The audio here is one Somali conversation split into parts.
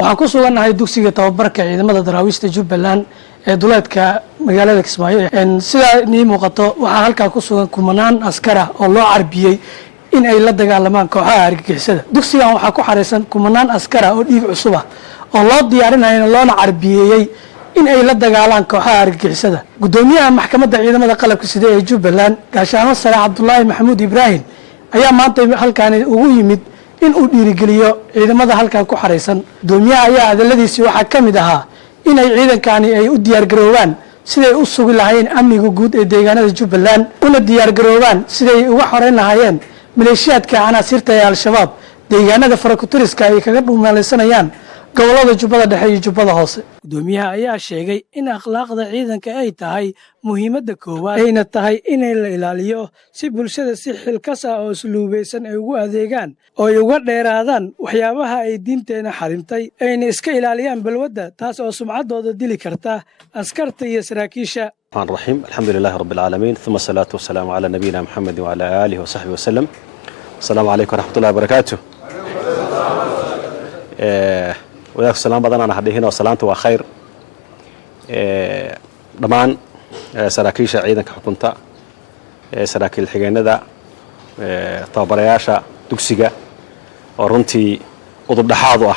waxaan ku sugannahay dugsiga tababarka ciidamada daraawiishta Jubbaland ee duleedka magaalada Kismaayo sida nii muuqato waxaa halkaa ku sugan kumanaan askar ah oo loo carbiyay in ay la dagaalamaan kooxaha argagixisada dugsigan waxaa ku xareysan kumanaan askar ah oo dhiig cusub ah oo loo diyaarinayo loona carbiyay in ay la dagaalaan kooxaha argagixisada gudoomiyaha maxkamadda ciidamada qalabka sida ee Jubbaland gaashaano sare Cabdullaahi Maxamuud Ibraahim ayaa maanta halkaan ugu yimid in uu dhiirigeliyo ciidamada halkaan ku xareysan gudoomiyaha ayaa adaladiisii waxaa ka mid ahaa in ay ciidankani ay u diyaar garoobaan siday u sugi lahaayeen amniga guud ee deegaanada Jubbaland una diyaar garoobaan siday uga xoreyn lahaayeen maleeshiyaadka canaasirta ee al-shabaab deegaanada farakutiriska ay kaga dhuumeeleysanayaan gobolada Jubbada Dhexe iyo Jubbada Hoose gudoomiyaha ayaa sheegay in akhlaaqda ciidanka ay tahay muhiimadda koowaad ayna tahay in la ilaaliyo si bulshada si xilkas ah oo isluubeysan ay ugu adeegaan oo ay uga dheeraadaan waxyaabaha ay diinteena xarimtay ayna iska ilaaliyaan balwadda taas oo sumcaddooda dili karta askarta iyo saraakiisha الرحيم الحمد لله رب العالمين ثم الصلاة والسلام على نبينا محمد وعلى آله وصحبه وسلم السلام عليكم ورحمة الله وبركاته وذاك السلام بدنا نحديه وسلامته وخير ضمان سراكيش عيدك حكمتا سراكيل الحجينة ذا طابرياشة دكسيجا ورنتي أضرب دحاضة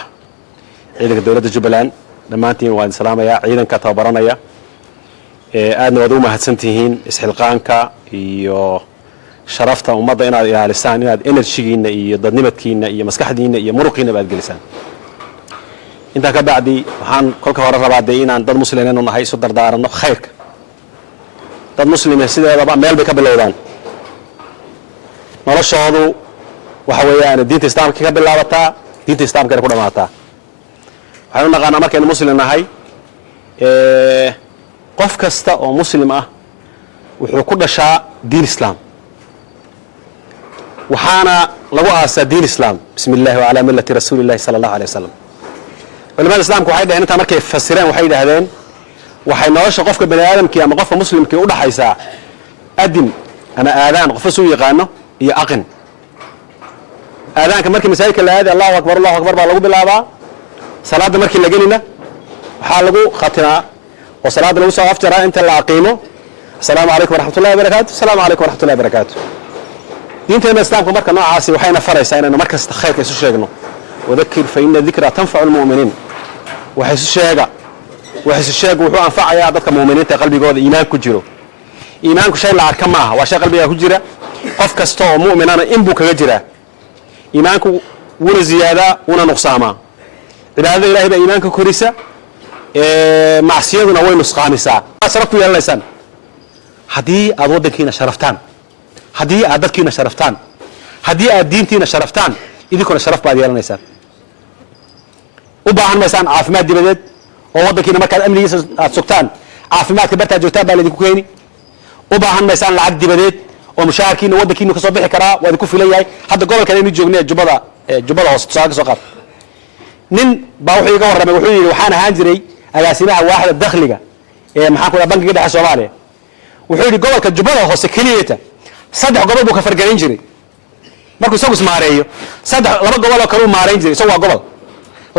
عيدك دولة جبلان دمانتي وعند سلامة يا عيدك طابرنا يا aadna waad u mahadsantihiin isxilqaanka iyo sharafta ummadda inaad ilaalisaan inaad enerjigiina iyo dadnimadkiina iyo maskaxdiina iyo muruqiina baad gelisaan intaa ka bacdi waxaan kolka hore rabaa inaan dad muslimiin u nahay isu dardaarano khayrka dad muslimiin sideedaba meel bay ka bilowdaan noloshoodu waxa weeyaan diinta islaamka ka bilaabataa diinta islaamka ku dhamaataa waxaan u naqaanaa markaynu muslim nahay qof kasta oo muslim ah wuxuu ku dhashaa diin islaam waxaana lagu aasaa diin islaam bismillahi wa ala millati rasuulillahi sallallahu alayhi wasallam culimada islaamku waxay dhaheen inta markay fasireen waxay yiraahdeen waxay nolosha qofka bani aadamkii ama qofka muslimkii u dhaxaysaa adin ama aadaan qof soo yaqaano iyo aqin aadaanka markii masaajidka la aado Allahu akbar baa lagu bilaabaa salaada markii la gelina waxa lagu khatimaa وصلاة الوسط أفجر أنت اللي أقيمه السلام عليكم ورحمة الله وبركاته السلام عليكم ورحمة الله وبركاته دينتنا الإسلام كمركز نوع عاصي وحين فرس أنا مركز تخير كيسو شيغنو وذكر فإن الذكرى تنفع المؤمنين وحيسو شيغا وحيسو شيغ وحو أنفع يا عددك مؤمنين تقلبي قوض إيمان كجيرو إيمان كشيء لعركة معها وشيء قلبي كجيرا قف كستو مؤمن أنا إنبو كجيرا إيمانك ونا زيادة ونا نقصاما إذا هذا إلهي بإيمانك كوريسة معصيتنا وين نسقانيسا شرفتو يلا لسان هدي أودكينا شرفتان هدي أدكينا شرفتان هدي أدينتينا شرفتان إذا كنا شرف بعد يلا لسان وباهن مثلا عافمات دي بدت أودكينا مكان أمني سكتان عافمات كبرت جوتان بالذي كويني وباهن مثلا العقد دي بدت ومشاركين أودكينا كصباح كرا وذكوا في لياي حتى قبل كلامي جوجني جبلا هوس ساق نين باوحي قور ربي وحي وحنا هانجري agaasimaha waaxda dakhliga ee maxaa ku bangiga dhexe Soomaaliya wuxuu yiri gobolka Jubbada Hoose kaliyeeta saddex gobol buu ka fargelin jiray markuu isagu ismaareeyo laba gobol oo kale uu maareyn jiray isagoo gobol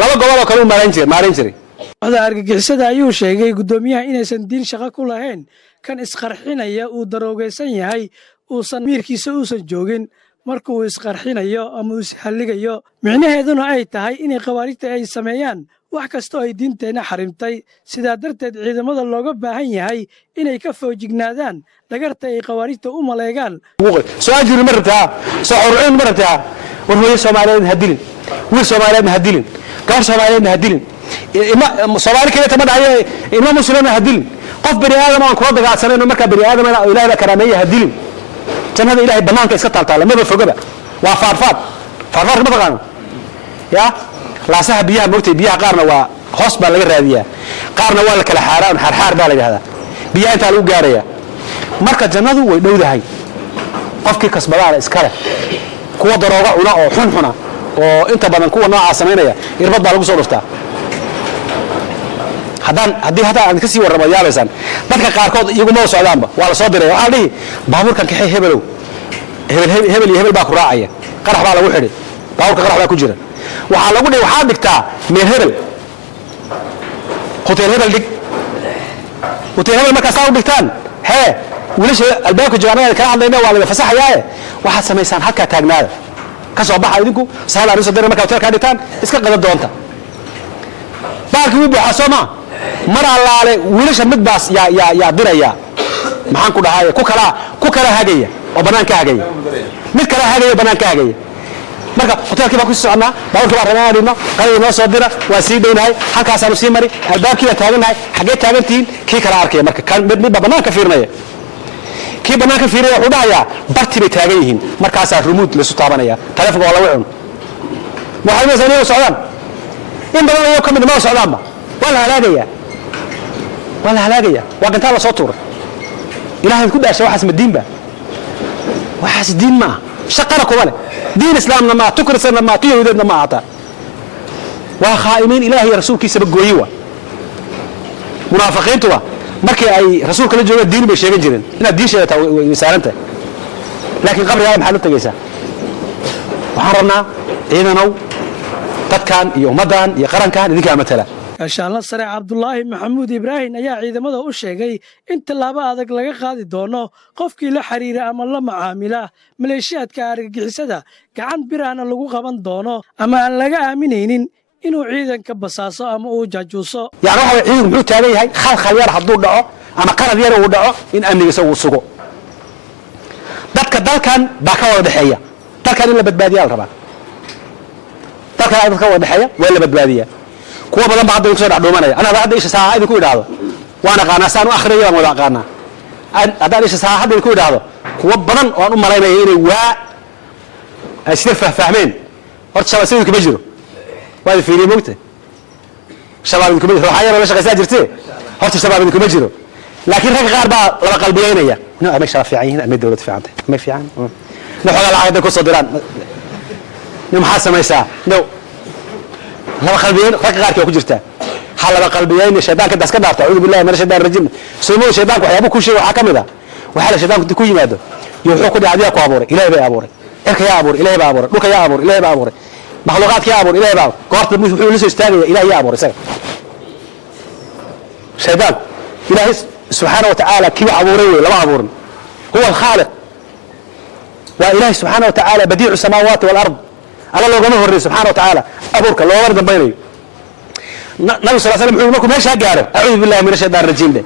laba gobol oo kale uu maareyn jiray wada argagixisada ayuu sheegay gudoomiyaha inaysan diin shaqo ku lahayn kan isqarxinaya uu daroogaysan yahay uusan miirkiisa uusan joogin markuu isqarxinayo ama uu isxalligayo micnaheeduna ay tahay in qawaariidta ay sameeyaan wax kasta oo ay diinteena xarimtay sidaa darteed ciidamada looga baahan yahay inay ka foojignaadaan dhagarta ay qawaariidta u maleegaan soo ajiri martaa soo xurcin martaa warhooyo Soomaaliyeed hadilin wiil Soomaaliyeed hadilin gaar Soomaaliyeed hadilin Soomaali kale tama dhahay ima muslim hadilin qof bani aadam aan kula dagaalsanayno marka bani aadam aan Ilaahay karaameeyo hadilin jannada Ilaahay banaanka iska taaltaala ma fogaba waa faarfaad ma taqaan ya laasaha biyaha moogtay biyaha qaarna waa hoos baa laga raadiyaa qaarna waa la kala xaaraan xarxaar baa la yiraahdaa biyaha inta lagu gaaraya marka jannadu way dhowdahay qofkii kasbadaana iska leh kuwa darooga cuna oo xunxuna oo inta badan kuwa nooca sameynaya irbad baa lagu soo dhuftaa haddii hada aan ka sii warramo yaabaysan dadka qaarkood iyagu ma socdaanba waa la soo diray waxa la dhihi baabuurkan kaxay hebel baa ku raacaya qarax baa lagu xidhay baabuurka qarax baa ku jira waxaa lagu dhigay waxaa dhigtaa meel hebel hotel hebel dhig hotel hebel markaa saa u dhigtaan hee wiilasha albaabka jawaanada kala hadlayna waa laga fasaxayaaye waxaad samaysaan halkaa taagnaada ka soo baxa idinku sahal aan soo diray markaa hotelka dhigtaan iska qada doonta baalkii wuu buuxaa soo maa mar allaale wiilasha mid baas yaa diraya maxaan ku dhahaye ku kala hagaya oo banaanka hagaya mid kala hagaya oo banaanka hagaya marka hotelkii baa ku sii soconaa baaburkii baa rabnaa dhigno qalin noo soo dira waa sii dhownahay halkaasaanu sii mari albaabkii baa taagannahay xaggee taagantihiin kii kala arkaya marka midba banaanka fiirinaya kii banaanka fiirinaya wuxuu dhahayaa bartii bay taagan yihiin markaasaa rumuud laysu taabanaya taleefonka waa lagu cun waxay maysaa inay socdaan in badan ayoo ka mid ma socdaanba waa la halaagayaa waa gantaa la soo tuuray ilaahay ku dhaashay waxaas ma diinba waxaas diin ma aha shaqana kuma leh diin islaamna ma tukrisana ma tuyahudeedna ma ahata waa khaa'imiin ilaahay rasuulkiisaba gooyi waa munaafiqiintu waa markii ay rasuulka la joogaan diin bay sheegan jireen inaad diin sheegataa way saarantahay laakiin qabrigaa maxaad la tegaysaa waxaan rabnaa ciidanow dadkan iyo ummaddan iyo qarankan idinkaa matala gaashaanla sare cabdulaahi maxamuud ibraahim ayaa ciidamada u sheegay in tallaabo adag laga qaadi doono qofkii la xiriira ama la macaamila maleeshiyaadka argagixisada gacan birahna lagu qaban doono ama aan laga aaminaynin inuu ciidanka basaaso ama uu jaajuuso yani waxa ciidanku muxuu taagan yahay khalkhal yar hadduu dhaco ama qarad yar uu dhaco in amnigiisa uu sugo dadka dalkan baa ka wada dhexeeya dalkan in la badbaadiyaa la rabaa dalkan dadka ka wada dhexeeya waa la badbaadiyaa kuwa badan baa hadda idinku soo dhacdhuumanaya ana hadda isha saaca idinku idhaahdo waan aqaanaa saan u akhriyo waan wada aqaanaa haddaan isha saaca hadda idinku idhaahdo kuwa badan oo aan u malaynaya inay waa ay sida fahfahmeen horta shabaab sidii kuma jiro waad fiiriye moogta shabaab idinkuma jiro waxaa yaroo la shaqaysaa jirtee horta shabaab idinkuma jiro laakiin ragga qaar baa laba qalbiyeynaya amay shabaab fiican yihiin amay dowlad fiican tahay amay fiican na xoogaa lacagda ku soo diraan nin maxaa samaysaa no laba qalbiyeyn ragga qaarkii waa ku jirtaa ha laba qalbiyeyn shaydaanka daas ka dhaafta acuudu billahi min ashaytaan rajiim suumo shaydaanku waxyaabo ku sheegay waxaa ka mid ah waxaa la shaydaanku ku yimaado iyo wuxuu ku dhacay adiga ku abuuray ilaahay bay abuuray cirka yaa abuuray ilaahay baa abuuray dhulka yaa abuuray ilaahay baa abuuray makhluuqaadka yaa abuuray ilaahay baa goorta wuxuu la soo istaagaya ilaahay yaa abuuray isaga shaydaanku ilaahay subxaanahu wa tacaala kii abuuray wey lama abuurin huwa alkhaaliq waa ilaahay subxaanahu wa tacaala badiicu samaawaati walard alla loogama horreey subxaana wa tacaala abuurka loogama dambaynayo nabi sal slam wuxuu markuu meeshaa gaaro acuudu billahi min ashaytaan rajiim dheh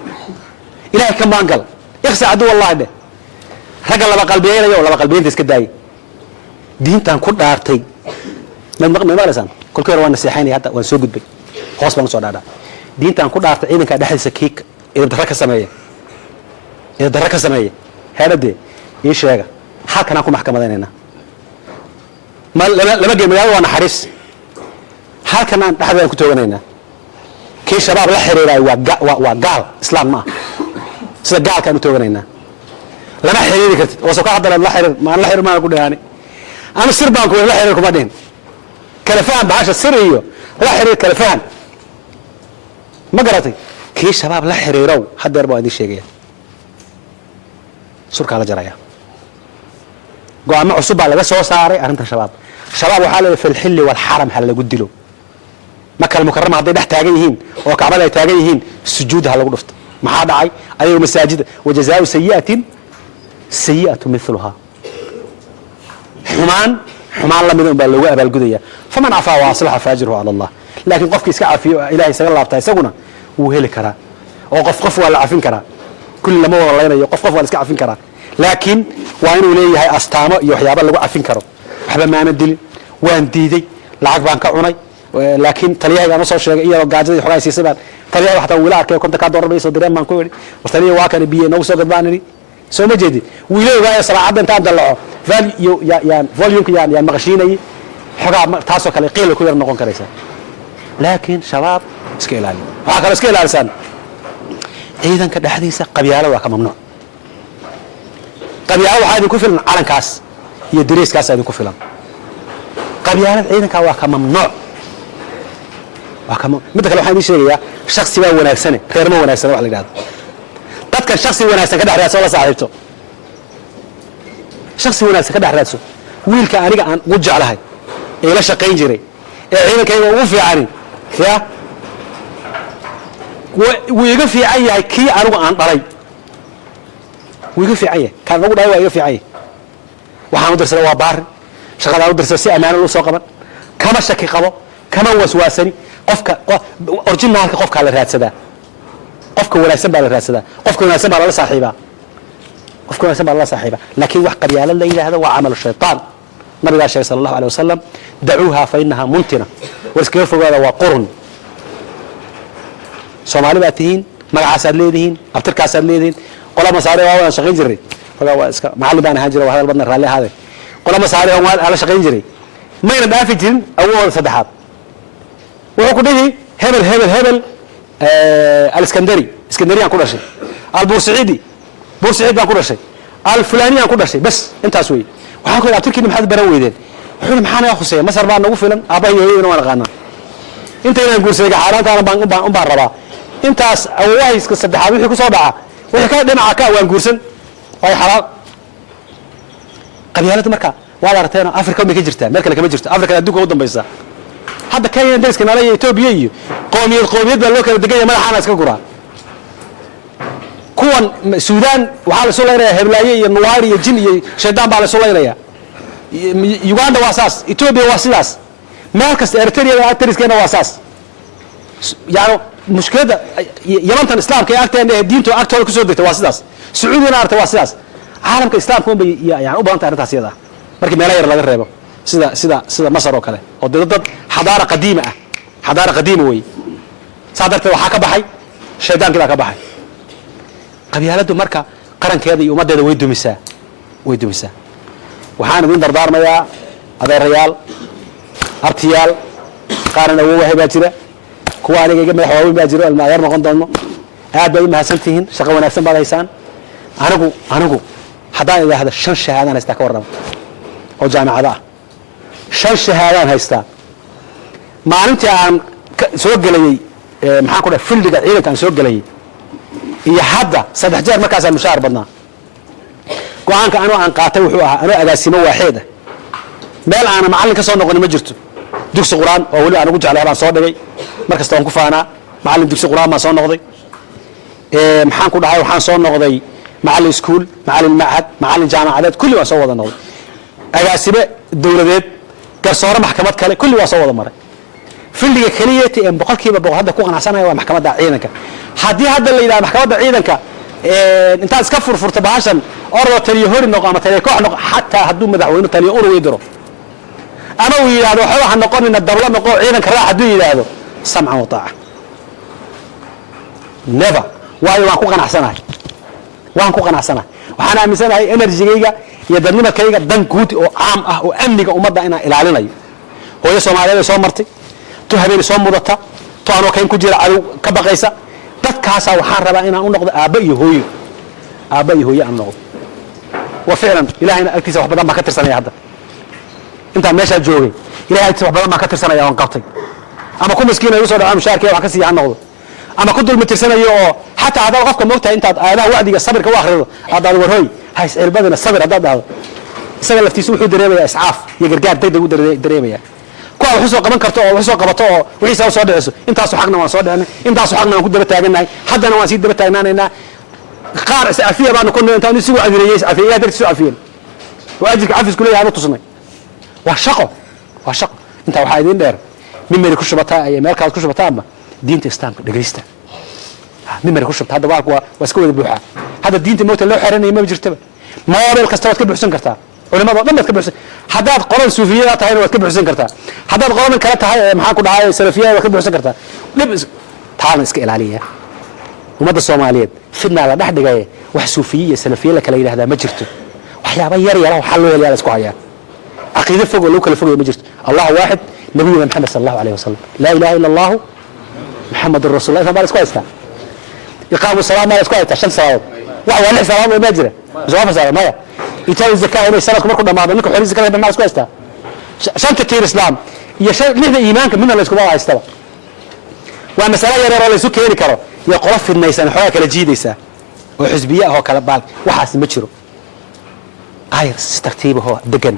ilaahay ka maangal ikhsa caduw wallahi dheh ragga laba qalbiyeynayo oo laba qalbiyeynta iska daayay diintan ku dhaartay may maqlaysaan kolkii hore waan naseexaynaya hadda waan soo gudbay hoos baan usoo dhaadhaa diintan ku dhaartay ciidanka dhexdiisa kii idabdarra ka sameeya heeradee ii sheega halkanaan ku maxkamadaynayna lama gey magaalada waa naxariis halkan aan dhexdeeda ku tooganaynaa kii shabaab la xiriiraayo waa gaal islaam ma ah sida gaalkaan u tooganaynaa lama xiriiri kartid oo soo ka hadala la xiriir maan la xiriir maan ku dhahaani ama sir baan ku la xiriir kuma dhihin kala faham bahasha sir iyo la xiriir kala faham ma garatay kii shabaab la xiriirow hadeer baan idin sheegaya surkaa la jaraya go'aamo cusub baa laga soo saaray arrinta shabaab waxaa leeyahay fil xilli wal xaram ha lagu dilo maka mukarrama hadday dhex taagan yihiin oo kacbada ay taagan yihiin sujuud ha lagu dhufto maxaa dhacay ayagoo masaajida wajazaau sayi'atu miluhaa xumaan la mida un baa loogu abaalgudaya faman cafaa wa aslaxa faajruhu cala allah laakiin qofkii iska cafiyo ilahay isaga laabtaa isaguna wuu heli karaa oo qof waa la cafin karaa kulli lama wada laynayo qof waa la iska cafin karaa laakiin waa inuu leeyahay astaamo iyo waxyaaba lagu cafin karo waxba maana dilin waan diiday lacag baan ka cunay laakiin taliyahaygaan usoo sheegay iyadoo gaajadii xogaa siisay baan taliyahay waxtaan wiila arkay konta kaa doorar bay soo direen baan ku idhi war taliya waa kan biyo noogu soo gadbaan idhi soo ma jeedin wiilowga ee salaacadda intaan dallaco volumka yaan maqashiinayay xogaa taasoo kale qiila ku yar noqon karaysaa laakiin shabaab iska ilaaliya waxaa kaloo iska ilaalisaan ciidanka dhexdiisa qabyaalo waa ka mamnuuc qabyaalo waxaa idinku filan calankaas iyo dariiskaas idinku filan qabyaalada ciidanka waa ka mamnuuc midda kale waxaan idiin sheegayaa shaksi baa wanaagsane reer ma wanaagsane wax la yidhahdo dadkan shaksi wanaagsan ka dhex raadso la saaxiibto shaksi wanaagsan ka dhex raadso wiilka aniga aan ugu jeclahay ee la shaqayn jiray ee ciidankayga ugu fiicani ya ويقف في عيه كي أروق عن طري ويقف في عيه كان نقول أيوة يقف في عيه وحنا ندرس له بار شغال ندرس سي أمانة لو ساقبا كما شكي قبا كما وسواسني قفك أرجعنا هالك قفك على الرأس ده قفك ولا يسمى على الرأس ده قفك ولا يسمى على صاحبه قفك ولا يسمى على صاحبه لكن واحد قبيلة الليل هذا وعمل الشيطان النبي قال صلى الله عليه وسلم دعوها فإنها منتنة واسكيف هذا وقرن سومالي باتين مقعاس ليدين ابتركاس ليدين قلا مصاري waa shaqeyn jiray waa iska macallin baan ahaan jiray waa hadal badna raali haaday qala masaari waa ala shaqeyn jiray mayna dhaafi jirin awood saddexaad wuxuu ku dhigi hebel al-iskandari iskandariyan ku dhashay al-bursaidi baan ku dhashay al-fulaniyan ku dhashay bas intaas weey waxaan ku yiraahdaa turkiga maxaad baran weydeen wuxuu maxaan khusay masar baan nagu filan aabaheeyna waan aqaana intayna guursaday xaaraantaana baan rabaa intaas awaahiska saddexaad wixii ku soo dhaca wixii ka dhinaca ka waan guursan way xalaal qabyaalada marka waa la aragtay Afrika ma ka jirtaa meel kale kama jirto Afrika adduunka u dambaysa hadda Kenya dalka nalay Ethiopia iyo qoomiyad baa loo kala degay madaxana iska guraa kuwan Suudaan waxa la soo leeyahay heblaaye iyo nuwaari iyo jin iyo shaydaan baa la soo leeyahay Uganda waa saas Ethiopia waa sidaas meel kasta Eritrea tariskana waa saas yaano mushkilada yamantan islaamka ay agteen diintu agtooda ku soo degtay waa sidaas sacuudina artay waa sidaas caalamka islaamku yani u badan tahay arrintaas iyada markii meel yar laga reebo sida Masar oo kale oo dad xadaara qadiima way saadartay waxa ka baxay shaydaankii ka baxay qabyaaladu marka qarankeeda iyo ummadeeda way dumisaa waxaan idin dardaarmayaa adeerayaal artiyaal qaarna waa waxba jira kuwa aniga iga madaxweyne baa jiro almaayar noqon doono aad bay mahadsantihiin shaqo wanaagsan baad haysaan anigu haddaan ilaahdo 5 shahaadaan haystaa ka warrama oo jaamacada ah 5 shahaadaan haystaa maalintii aan soo galayay maxaan ku dhahay fildiga ciidanka aan soo galayay iyo hadda 3 jeer markaas aan mushaar badnaa go'aanka aan qaatay wuxuu ahaa anoo agaasimo waaxeeda meel aan macallin ka soo noqon ma jirto dugsi quraan oo wali aan ugu jeclaa baan soo dhigay markasta aan ku faanaa macallin dugsi quraan ma soo noqday maxaan ku dhahay waxaan soo noqday macallin iskuul macallin macahad macallin jaamacadeed kulli waa soo wada noqday agaasime dawladeed garsoore maxkamad kale kulli waa soo wada maray fildiga kaliyeeti ee boqolkiiba boqol hadda ku qanacsanayo waa maxkamadda ciidanka haddii hadda la yiraahdo maxkamadda ciidanka intaad iska furfurta baashan ordo taliyo hori noqo ama taliyo koox noqo xataa hadduu madaxweyne taliyo ur weydiro ama uu yiraahdo waxa noqonina dawlad noqo ciidanka raax hadduu yiraahdo sam'a wa taa'a never waayo waan ku qanacsanahay waxaan aaminsanahay energy-gayga iyo dadnimadkayga dan guud oo caam ah oo amniga ummadda inaan ilaalinayo hooyo Soomaaliyeed soo martay tu habeen soo mudata tu aan wakiin ku jira cadow ka baqaysa dadkaas waxaan rabaa inaan u noqdo aabba iyo hooyo aan noqdo wa ficlan ilaahayna agtiisa wax badan ma ka tirsanaya hadda inta meesha joogay ilaahay agtiisa wax badan ma ka tirsanaya aan qabtay ama ku miskiinay soo dhacaan mushaarkii wax ka sii aan noqdo ama ku dulmi tirsanayo oo hatta hada qofka moogtaa intaad aadaha wacdiga sabirka u akhrido aad warhoy hays cilbadana sabir hadaad dhahdo isaga laftiisu wuxuu dareemayaa iscaaf iyo gargaar degdeg u dareemayaa kuwa wax soo qaban karto oo wax soo qabato oo wixii soo dhiciso intaas xaqna waan soo dhicnay intaas xaqna waan ku daba taaganahay haddana waan sii daba taagnaanaynaa qaar afiya baan ku intaan si u adiriyay afiya dartiisu afiyan waajibka afisku leeyahay aanu tusnay waa shaqo inta waxa idin dheer mimari ku shubataa ay meelkaas ku shubataa ama diinta islaamka dhageysta mimari ku shubta hadda waa iska wada buuxa hadda diinta moota loo xiranayo ma jirtaba moobel kasta waad ka buuxsan kartaa culimada dhan ka buuxsan hadaad qoran suufiyada tahay waad ka buuxsan kartaa hadaad qoran kala tahay maxaa ku dhacay salafiyada waad ka buuxsan kartaa dib taan iska ilaaliya ummadda Soomaaliyeed fidna la dhax dhigay wax suufiye salafiye la kala yiraahdaa ma jirto waxyaaba yar oo xal loo helayaa isku hayaan aqeedo fog oo kala fogay ma jirto Allah waahid nabiyuna Muhammad sallallahu alayhi wasallam la ilaha illa Allah Muhammadur Rasulullah sallallahu alayhi wasallam iqaamu salaam isku hayta shan salaad wax wala salaam ma jira jawaab salaam ma inta zakaa inay sanadku markuu dhamaado ninka xiriir zakada dhammaan isku haysta shanta tiir islaam iyo lixda iimaanka midna la isku wada haystaba waa mas'ala yar oo la isu keeni karo iyo qolof fidnaysan xoog kala jiidaysa oo xisbiya oo kala baal waxaas ma jiro ayr si tartiib ah degan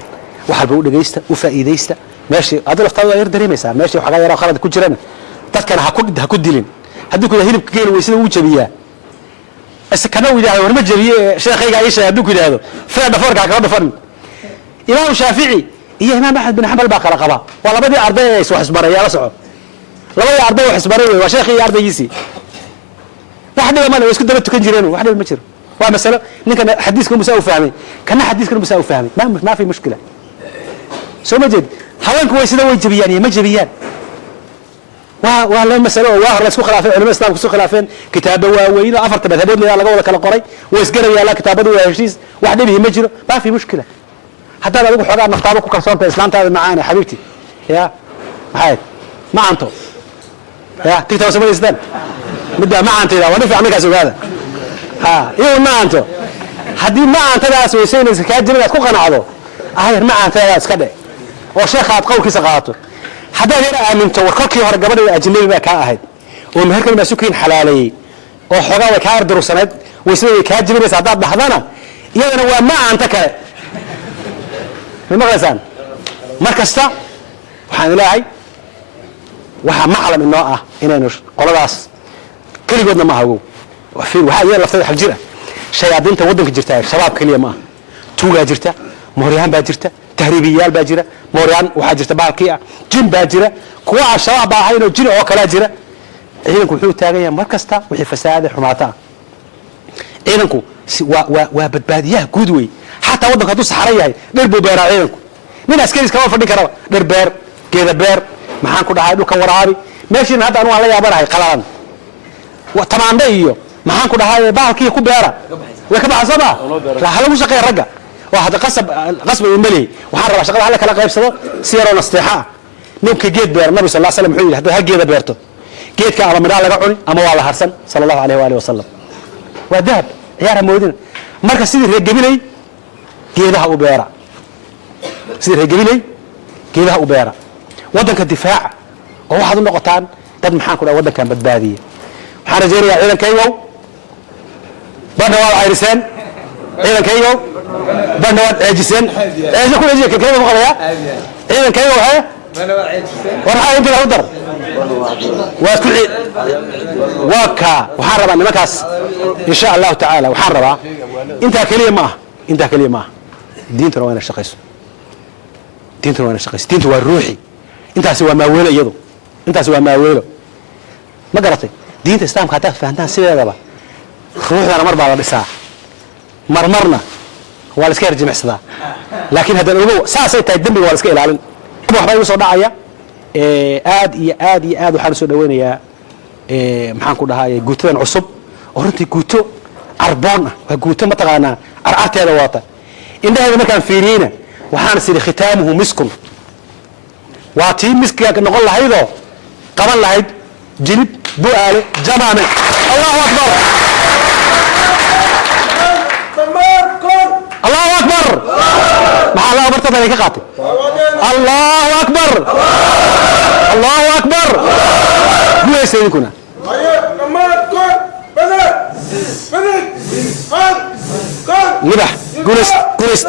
waxa uu dhageysta u faa'iideysta meeshii aad laftaada yar dareemaysa meeshii waxa yar khalad ku jirana dadkana ha ku dilin hadduu ku hilib ka geeli weysada uu jabiyaa kana uu yidhaahdo war ma jabiye sheekhayga ii sheegay hadduu ku yidhaahdo fee dhafoorkaa kala dhafan imaam shaafici iyo imaam axmed bin xambal baa kala qaba waa labadii arday ee wax isbaray yaa la soco labadii arday wax isbaray waa sheekhii iyo ardaygiisii wax dhiba ma leh isku daba tukan jireen wax dhiba ma jiro waa mas'alo ninkan xadiiska musaa u fahmay kana xadiiska musaa u fahmay ma fi mushkila soo ma jeed haweenku way sida way jabiyaan iyo ma jabiyaan waa la mas'alo waa hor la isku khilaafay culimada islaamku isku khilaafeen kitaabo waaweyn afarta madhabood laga wada kala qoray way isgarayaan la kitaabadu waa heshiis wax dhibi ma jiro ma fi mushkila haddaan adigu xoogaa naftaada ku kalsoonta islaantaada macaana xabiibti ya maxay ma anto ya tigtaa samaystaan midda ma antayda waa dhifi anaga sugaada ha iyo ma anto haddii ma antadaas weysaynaysa ka jirinaad ku qanacdo ahayr ma antadaas ka dhig oo sheekhaad qowlkiisa qaato haddaad yar aaminto war kolkii hore gabadha ajnabi baa ka ahayd oo meherkan ma sukiin xalaalayay oo xoogaa way ka ardarusaneed weysada way ka jiraysa haddaad dhahdana iyadana waa ma anta kale ma qasaan markasta waxaan ilaahay waxa maclam inoo ah inaynu qoladaas kaligoodna ma hago waxa yar laftada xal jira shayaadiinta wadanka jirta shabaab kaliya ma tuuga jirta mooriyaan baa jirta tahriibiyaal baa jira mooriyaan waxa jirta baalkii jin baa jira kuwa shabaab baa hayno jin oo kala jira ciidanku wuxuu taagan yahay markasta wixii fasaad xumaata ciidanku waa badbaadiyaha guud weey حتى ودك هدو سحرية هاي دير بو بير عينكم من عسكريس كمان فردين كرا دير بير كذا بير محن كده هاي دوك ورابي ماشي هذا أنا على يابر هاي قلان وطبعا ده إيوه محن كده هاي باه كي يكون بيرة وكبر عصبة لا هلا مش قير رجع واحد غصب يملي وحرب شغله على كلا قيب صدق سيرة نصيحة ممكن جيت بير النبي صلى الله عليه وسلم حوي هذا هاي جيت بيرته جيت كعلى مدار لقوني أما والله حرسن صلى الله عليه وآله وسلم وذهب يا رمودين مركز سيدي رجبيني geedaha u beera sida reegelay geedaha u beera wadanka difaac oo waxaad u noqotaan dad maxaan ku dhaw wadankan badbaadiye waxaan rajaynayaa ciidankaygu badhawaad ayriseen ciidankaygu badhawaad ceejiseen ceejo ku ceejiye kaygu maqlaya ciidankaygu waxa waxa inta lagu dar waa ku waka waxaan rabaa nimankaas insha Allah ta'ala waxaan rabaa inta kaliya ma diinta waa shaqayso diinta waa ruuxi intaas waa maaweelo iyadu intaas waa maaweelo ma garatay diinta islaamka hadaad fahantaan sideedaba ruuxdana mar baa la dhisaa marmarna waa la iska yarjimicsadaa laakiin haddaan ogow saasay tahay dembiga waa la iska ilaalin waxbaa igu soo dhacaya aad iyo aad waxaan soo dhaweynayaa maxaan ku dhahaayay guutadan cusub oo runtii guuto arboon ah waa guuto ma taqaanaa arcarteeda wata indhaheeda markaan fiiriyeyna waxaan siri khitaamuhu miskun waa tii miskiga noqon lahaydoo qaban lahayd jilib bu'aale jamaame allahu akbar allahu akbar maxaa allahu akbar tada ka qaatay allahu akbar allahu akbar guulaysaydikuna لبح قولست